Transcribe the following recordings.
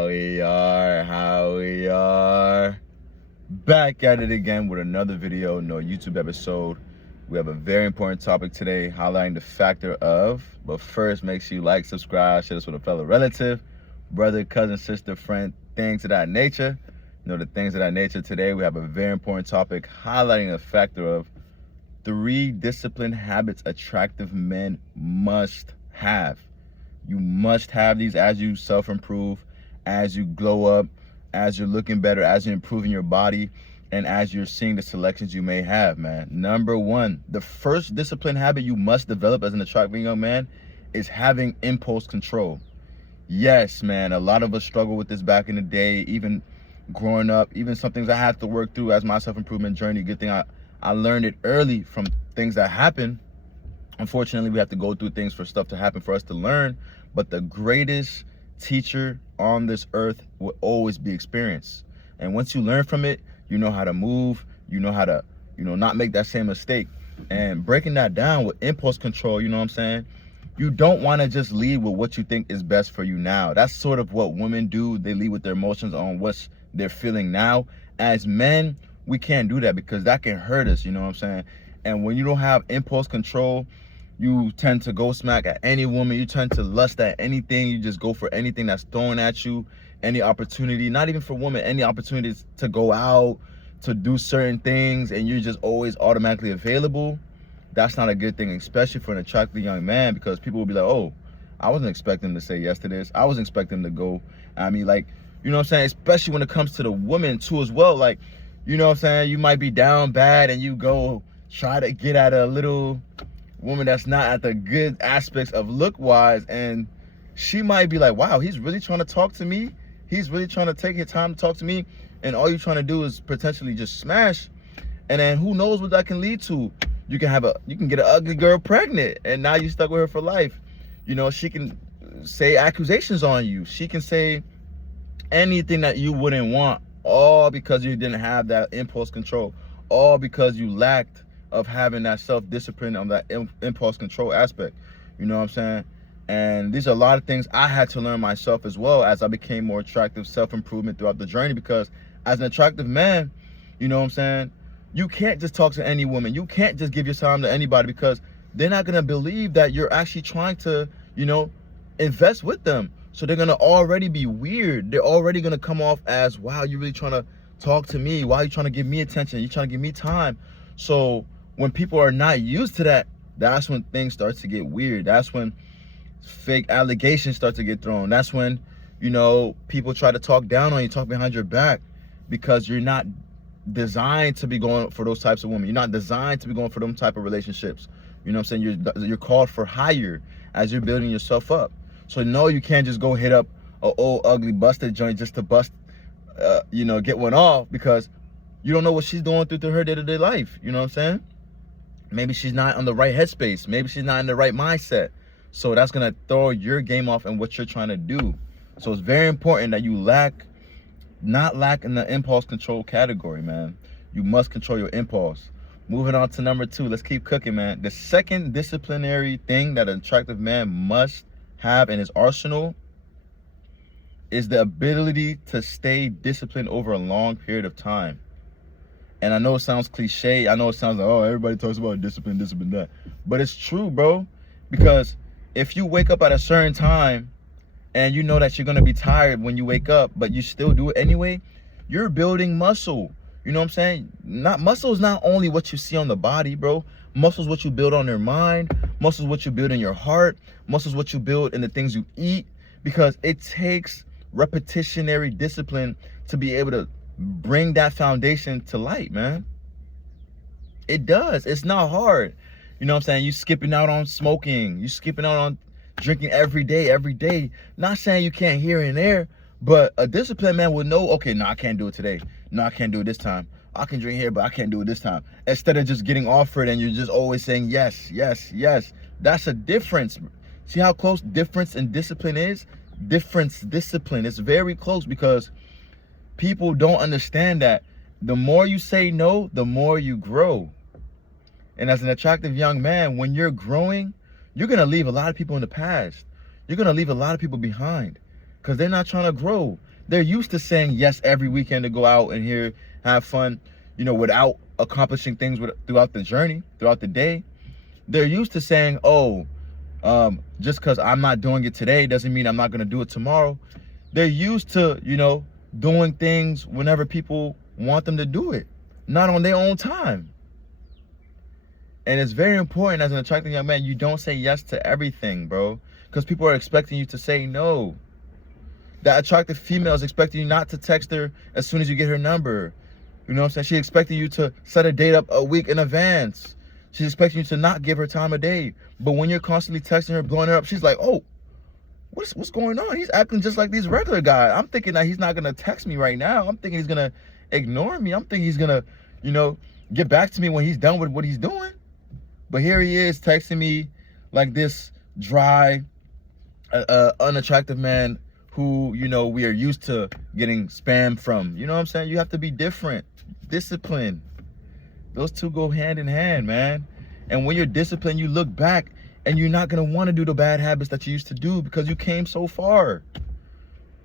How we are. Back at it again with another video, no YouTube episode. We have a very important topic today, highlighting the factor of, but first, make sure you like, subscribe, share this with a fellow relative, brother, cousin, sister, friend, things of that nature. The things of that nature. Today, we have a very important topic, highlighting the factor of 3 discipline habits attractive men must have. You must have these as you self-improve, as you glow up, as you're looking better, as you're improving your body, and as you're seeing the selections you may have, man. Number 1, the first discipline habit you must develop as an attractive young man is having impulse control. Yes, man, a lot of us struggle with this back in the day, even growing up, even some things I had to work through as my self-improvement journey. Good thing I learned it early from things that happen. Unfortunately, we have to go through things for stuff to happen for us to learn. But the greatest teacher on this earth will always be experience. And once you learn from it, you know how to move, you know how to, not make that same mistake. And breaking that down with impulse control, you know what I'm saying? You don't want to just lead with what you think is best for you now. That's sort of what women do. They lead with their emotions on what they're feeling now. As men, we can't do that because that can hurt us, you know what I'm saying? And when you don't have impulse control, you tend to go smack at any woman. You tend to lust at anything. You just go for anything that's thrown at you. Any opportunity, not even for women, any opportunities to go out, to do certain things, and you're just always automatically available. That's not a good thing, especially for an attractive young man, because people will be like, oh, I wasn't expecting to say yes to this. I wasn't expecting to go. I mean, like, you know what I'm saying? Especially when it comes to the women too as well. Like, you know what I'm saying? You might be down bad and you go try to get at a little woman that's not at the good aspects of look wise, and she might be like, wow, he's really trying to talk to me. He's really trying to take his time to talk to me, and all you're trying to do is potentially just smash. And then who knows what that can lead to. You can get an ugly girl pregnant, and now you're stuck with her for life. She can say accusations on you. She can say anything that you wouldn't want, all because you didn't have that impulse control, all because you lacked of having that self-discipline on that impulse control aspect. You know what I'm saying? And these are a lot of things I had to learn myself as well as I became more attractive, self-improvement throughout the journey, because as an attractive man, you know what I'm saying, you can't just talk to any woman. You can't just give your time to anybody, because they're not going to believe that you're actually trying to, invest with them. So they're going to already be weird. They're already going to come off as, wow, you're really trying to talk to me. Why are you trying to give me attention? You're trying to give me time. So when people are not used to that, that's when things start to get weird. That's when fake allegations start to get thrown. That's when, people try to talk down on you, talk behind your back, because you're not designed to be going for those types of women. You're not designed to be going for them type of relationships. You know what I'm saying? You're called for higher as you're building yourself up. So no, you can't just go hit up a old ugly busted joint just to bust, get one off, because you don't know what she's going through her day-to-day life. You know what I'm saying? Maybe she's not on the right headspace. Maybe she's not in the right mindset. So that's going to throw your game off and what you're trying to do. So it's very important that you not lack in the impulse control category, man. You must control your impulse. Moving on to number 2. Let's keep cooking, man. The second disciplinary thing that an attractive man must have in his arsenal is the ability to stay disciplined over a long period of time. And I know it sounds cliche. I know it sounds like, oh, everybody talks about discipline, that. But it's true, bro. Because if you wake up at a certain time and you know that you're going to be tired when you wake up, but you still do it anyway, you're building muscle. You know what I'm saying? Muscle is not only what you see on the body, bro. Muscle is what you build on your mind. Muscle is what you build in your heart. Muscle is what you build in the things you eat. Because it takes repetitionary discipline to be able to bring that foundation to light, man. It does. It's not hard. You know what I'm saying? You skipping out on smoking. You skipping out on drinking every day. Not saying you can't here and there, but a disciplined man would know, okay, no, I can't do it today. No, I can't do it this time. I can drink here, but I can't do it this time. Instead of just getting offered and you're just always saying yes. That's a difference. See how close difference and discipline is? Discipline. It's very close, because people don't understand that the more you say no, the more you grow. And as an attractive young man, when you're growing, you're going to leave a lot of people in the past. You're going to leave a lot of people behind because they're not trying to grow. They're used to saying yes every weekend to go out and here, have fun, you know, without accomplishing things throughout the journey, throughout the day. They're used to saying, oh, just because I'm not doing it today doesn't mean I'm not going to do it tomorrow. They're used to, you know, doing things whenever people want them to do it, not on their own time. And it's very important as an attractive young man, you don't say yes to everything, bro, because people are expecting you to say no. That attractive female is expecting you not to text her as soon as you get her number. You know what I'm saying? She's expecting you to set a date up a week in advance. She's expecting you to not give her time of day. But when you're constantly texting her, blowing her up, she's like, oh, what's going on? He's acting just like these regular guys. I'm thinking that he's not going to text me right now. I'm thinking he's going to ignore me. I'm thinking he's going to, you know, get back to me when he's done with what he's doing. But here he is texting me like this dry, unattractive man who, you know, we are used to getting spam from. You know what I'm saying? You have to be different. Discipline. Those two go hand in hand, man. And when you're disciplined, you look back and you're not going to want to do the bad habits that you used to do because you came so far.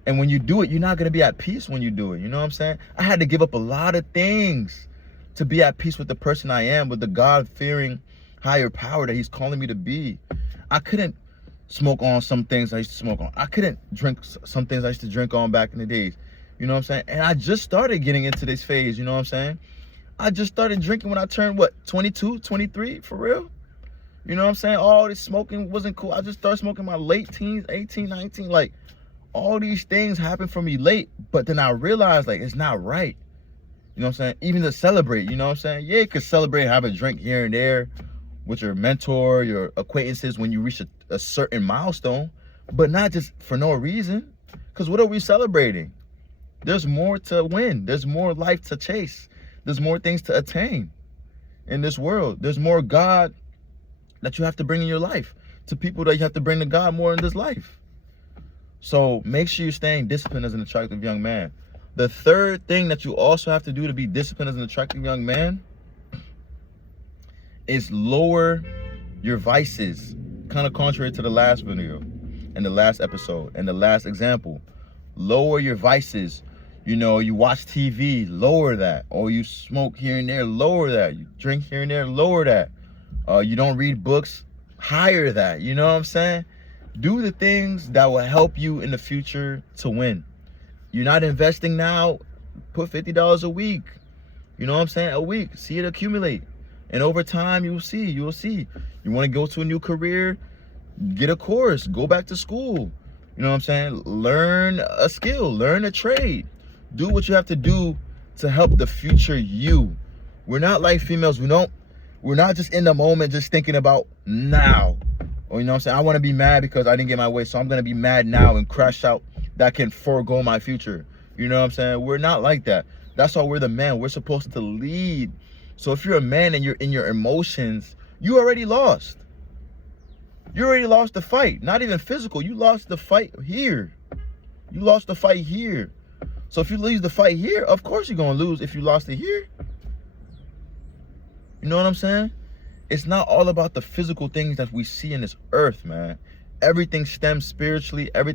And when you do it, you're not going to be at peace when you do it. You know what I'm saying? I had to give up a lot of things to be at peace with the person I am, with the God-fearing higher power that he's calling me to be. I couldn't smoke on some things I used to smoke on. I couldn't drink some things I used to drink on back in the days. You know what I'm saying? And I just started getting into this phase, you know what I'm saying? I just started drinking when I turned, what, 22, 23, for real? You know what I'm saying? All this smoking wasn't cool. I just started smoking my late teens, 18, 19. Like, all these things happened for me late, but then I realized, like, it's not right. You know what I'm saying? Even to celebrate, you know what I'm saying? Yeah, you could celebrate, have a drink here and there with your mentor, your acquaintances when you reach a certain milestone, but not just for no reason. Because what are we celebrating? There's more to win. There's more life to chase. There's more things to attain in this world. There's more God that you have to bring in your life, to people that you have to bring to God more in this life. So make sure you're staying disciplined as an attractive young man. The third thing that you also have to do to be disciplined as an attractive young man is lower your vices. Kind of contrary to the last video and the last episode and the last example. Lower your vices. You know, you watch TV, lower that. Or you smoke here and there, lower that. You drink here and there, lower that. You don't read books, higher that. You know what I'm saying? Do the things that will help you in the future to win. You're not investing now, put $50 a week. You know what I'm saying? A week. See it accumulate. And over time, you'll see. You want to go to a new career, get a course, go back to school. You know what I'm saying? Learn a skill, learn a trade. Do what you have to do to help the future you. We're not like females. We're not just in the moment just thinking about now. Or, you know what I'm saying? I want to be mad because I didn't get my way, so I'm going to be mad now and crash out. That can forego my future. You know what I'm saying? We're not like that. That's why we're the man. We're supposed to lead. So if you're a man and you're in your emotions, you already lost. You already lost the fight. Not even physical. You lost the fight here. You lost the fight here. So if you lose the fight here, of course you're going to lose if you lost it here. You know what I'm saying? It's not all about the physical things that we see in this earth, man. Everything stems spiritually. Everything